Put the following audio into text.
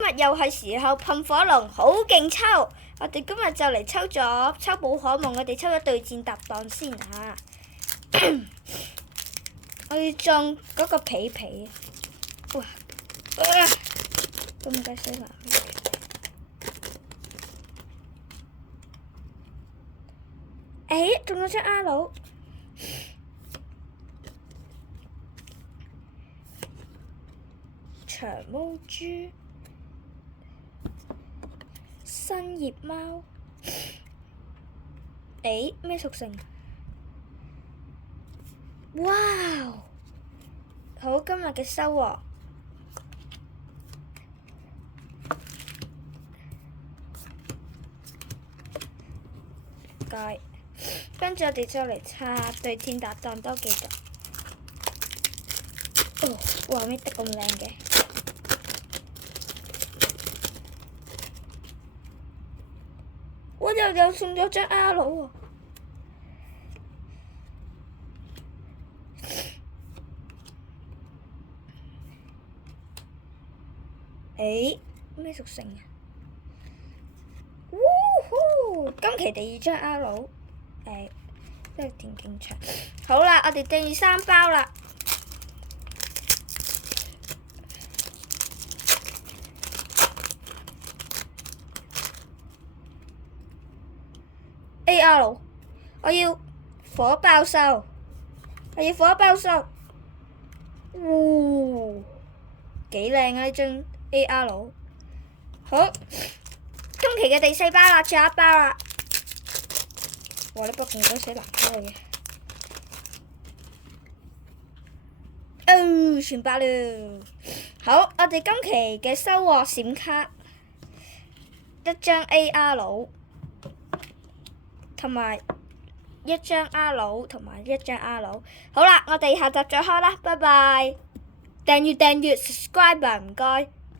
今日又係時候噴火龍，好勁抽！我哋今日就嚟抽寶可夢，我哋抽咗對戰搭檔先嚇。我要中嗰個皮皮，哇！咁鬼死難！中咗張阿佬。長毛豬、新葉貓，咩屬性？哇！好，今日嘅收穫，唔該。跟住我哋再嚟刷對戰搭檔都記得。哇！咩得咁靚嘅？我又送咗張 R 喎。咩屬性啊？今期第二張 R，即係電競場。好啦，我哋第3包啦。AR，我要火爆獸，幾靚啊！呢張 AR，好，今期嘅第4包啦，最後一包啦。哇！呢包咁鬼死難開嘅，全爆了。好，我哋今期嘅收穫閃卡，一張 AR。同埋一張 R 同埋一張 R。好啦，我哋下集再開啦，拜拜！訂閱 subscribe 唔該。